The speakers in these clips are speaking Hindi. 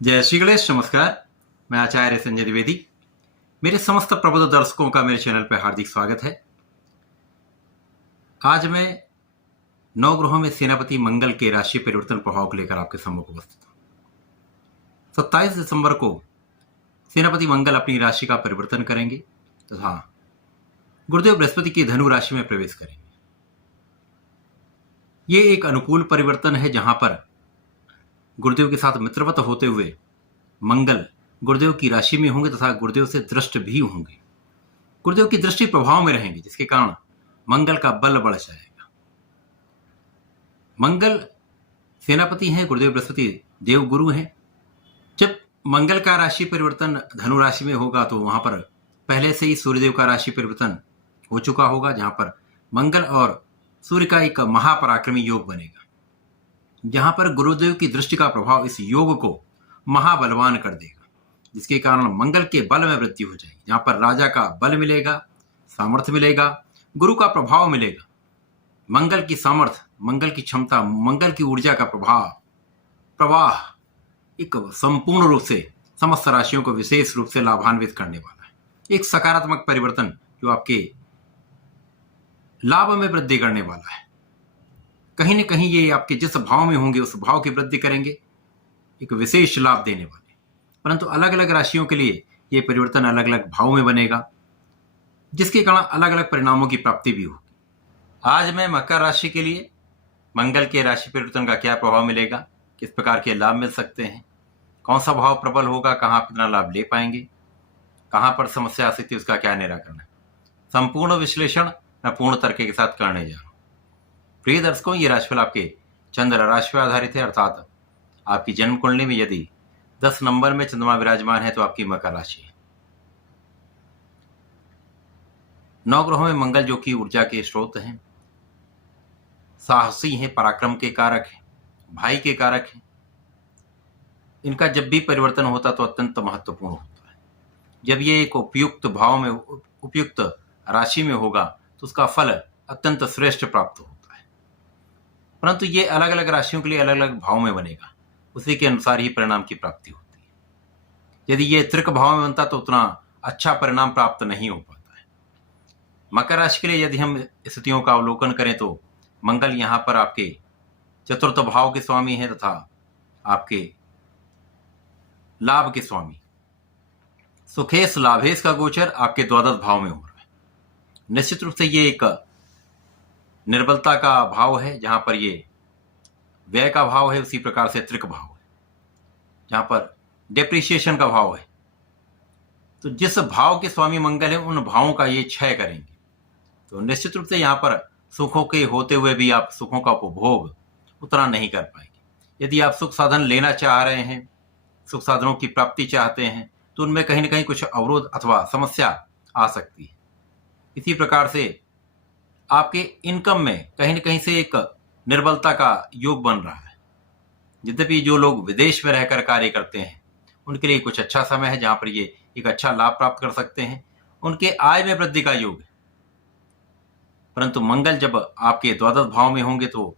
जय श्री गणेश। नमस्कार। मैं आचार्य संजय द्विवेदी। मेरे समस्त प्रबुद्ध दर्शकों का मेरे चैनल पर हार्दिक स्वागत है। आज मैं नवग्रहों में सेनापति मंगल के राशि परिवर्तन प्रभाव को लेकर आपके सम्मुख उपस्थित हूँ। 27 दिसंबर को सेनापति मंगल अपनी राशि का परिवर्तन करेंगे तथा गुरुदेव बृहस्पति की धनु राशि में प्रवेश करेंगे। ये एक अनुकूल परिवर्तन है जहां पर गुरुदेव के साथ मित्रवत होते हुए मंगल गुरुदेव की राशि में होंगे तथा गुरुदेव से दृष्ट भी होंगे। गुरुदेव की दृष्टि प्रभाव में रहेंगे, जिसके कारण मंगल का बल बढ़ जाएगा। मंगल सेनापति हैं, गुरुदेव बृहस्पति देव गुरु हैं। जब मंगल का राशि परिवर्तन धनु राशि में होगा तो वहां पर पहले से ही सूर्यदेव का राशि परिवर्तन हो चुका होगा, जहां पर मंगल और सूर्य का एक महापराक्रमी योग बनेगा, जहां पर गुरुदेव की दृष्टि का प्रभाव इस योग को महाबलवान कर देगा, जिसके कारण मंगल के बल में वृद्धि हो जाएगी। जहां पर राजा का बल मिलेगा, सामर्थ्य मिलेगा, गुरु का प्रभाव मिलेगा, मंगल की सामर्थ्य, मंगल की क्षमता, मंगल की ऊर्जा का प्रवाह एक संपूर्ण रूप से समस्त राशियों को विशेष रूप से लाभान्वित करने वाला है। एक सकारात्मक परिवर्तन जो आपके लाभ में वृद्धि करने वाला है। कहीं न कहीं ये आपके जिस भाव में होंगे उस भाव की वृद्धि करेंगे, एक विशेष लाभ देने वाले। परंतु अलग अलग राशियों के लिए ये परिवर्तन अलग अलग भाव में बनेगा, जिसके कारण अलग अलग परिणामों की प्राप्ति भी होगी। आज मैं मकर राशि के लिए मंगल के राशि परिवर्तन का क्या प्रभाव मिलेगा, किस प्रकार के लाभ मिल सकते हैं, कौन सा भाव प्रबल होगा, कहाँ कितना लाभ ले पाएंगे, कहाँ पर समस्या आ सकती है, उसका क्या निराकरण है, संपूर्ण विश्लेषण मैं पूर्ण तर्क के साथ करने जा रहा हूँ। प्रिय दर्शकों, ये राशिफल आपके चंद्र राशि पर आधारित है, अर्थात आपकी जन्म कुंडली में यदि 10 नंबर में चंद्रमा विराजमान है तो आपकी मकर राशि है। नवग्रहों में मंगल जो कि ऊर्जा के स्रोत हैं, साहसी हैं, पराक्रम के कारक हैं, भाई के कारक हैं। इनका जब भी परिवर्तन होता तो अत्यंत महत्वपूर्ण होता है। जब ये एक उपयुक्त भाव में, उपयुक्त राशि में होगा तो उसका फल अत्यंत श्रेष्ठ प्राप्त होता है। परंतु ये अलग अलग राशियों के लिए अलग अलग भाव में बनेगा, उसी के अनुसार ही परिणाम की प्राप्ति होती है। यदि ये त्रिक भाव में बनता तो उतना अच्छा परिणाम प्राप्त नहीं हो पाता है। मकर राशि के लिए यदि हम स्थितियों का अवलोकन करें तो मंगल यहाँ पर आपके चतुर्थ भाव के स्वामी हैं तथा आपके लाभ के स्वामी। सुखेश लाभेश का गोचर आपके द्वादश भाव में हो रहा है। निश्चित रूप से ये एक निर्बलता का भाव है, जहां पर ये व्यय का भाव है, उसी प्रकार से त्रिक भाव है, जहां पर डेप्रिसिएशन का भाव है। तो जिस भाव के स्वामी मंगल है उन भावों का ये क्षय करेंगे, तो निश्चित रूप से यहाँ पर सुखों के होते हुए भी आप सुखों का उपभोग उतना नहीं कर पाएंगे। यदि आप सुख साधन लेना चाह रहे हैं, सुख साधनों की प्राप्ति चाहते हैं, तो उनमें कहीं ना कहीं कुछ अवरोध अथवा समस्या आ सकती है। इसी प्रकार से आपके इनकम में कहीं न कहीं से एक निर्बलता का योग बन रहा है। यद्यपि जो लोग विदेश में रहकर कार्य करते हैं उनके लिए कुछ अच्छा समय है, जहां पर ये एक अच्छा लाभ प्राप्त कर सकते हैं, उनके आय में वृद्धि का योग है। परंतु मंगल जब आपके द्वादश भाव में होंगे तो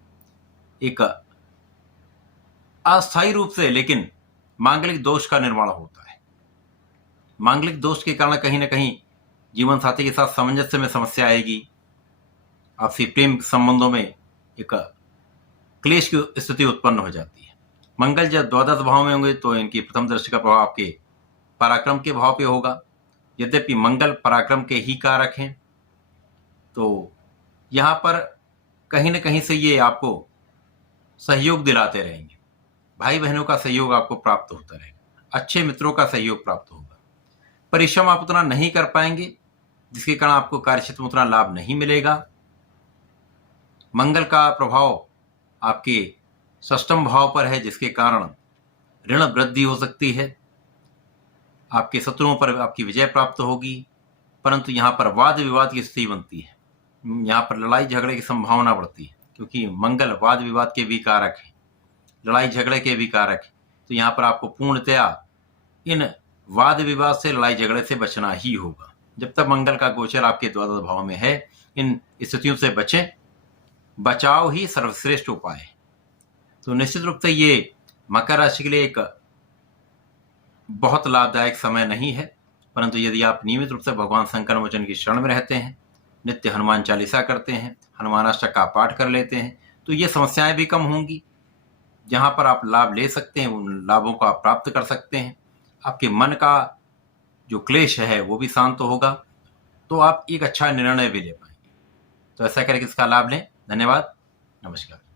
एक अस्थायी रूप से लेकिन मांगलिक दोष का निर्माण होता है। मांगलिक दोष के कारण कहीं ना कहीं जीवन साथी के साथ सामंजस्य में समस्या आएगी, आपसी प्रेम संबंधों में एक क्लेश की स्थिति उत्पन्न हो जाती है। मंगल जब द्वादश भाव में होंगे तो इनकी प्रथम दृष्टि का प्रभाव आपके पराक्रम के भाव पे होगा। यद्यपि मंगल पराक्रम के ही कारक हैं, तो यहाँ पर कहीं न कहीं से ये आपको सहयोग दिलाते रहेंगे। भाई बहनों का सहयोग आपको प्राप्त होता रहेगा, अच्छे मित्रों का सहयोग प्राप्त होगा। परिश्रम आप उतना नहीं कर पाएंगे, जिसके कारण आपको कार्यक्षेत्र में उतना लाभ नहीं मिलेगा। मंगल का प्रभाव आपके षष्ठम भाव पर है, जिसके कारण ऋण वृद्धि हो सकती है, आपके शत्रुओं पर आपकी विजय प्राप्त होगी। परंतु यहाँ पर वाद विवाद की स्थिति बनती है, यहाँ पर लड़ाई झगड़े की संभावना बढ़ती है, क्योंकि मंगल वाद विवाद के भी कारक है, लड़ाई झगड़े के भी कारक है। तो यहाँ पर आपको पूर्णतया इन वाद विवाद से, लड़ाई झगड़े से बचना ही होगा। जब तक मंगल का गोचर आपके द्वादश भाव में है, इन स्थितियों से बचें। बचाव ही सर्वश्रेष्ठ उपाय है। तो निश्चित रूप से ये मकर राशि के लिए एक बहुत लाभदायक समय नहीं है, परंतु यदि आप नियमित रूप से भगवान शंकर मोचन की शरण में रहते हैं, नित्य हनुमान चालीसा करते हैं, हनुमान अष्टक का पाठ कर लेते हैं, तो ये समस्याएं भी कम होंगी। जहां पर आप लाभ ले सकते हैं उन लाभों को आप प्राप्त कर सकते हैं। आपके मन का जो क्लेश है वो भी शांत होगा, तो आप एक अच्छा निर्णय भी ले पाएंगे। तो ऐसा करके इसका लाभ लें। धन्यवाद। नमस्कार।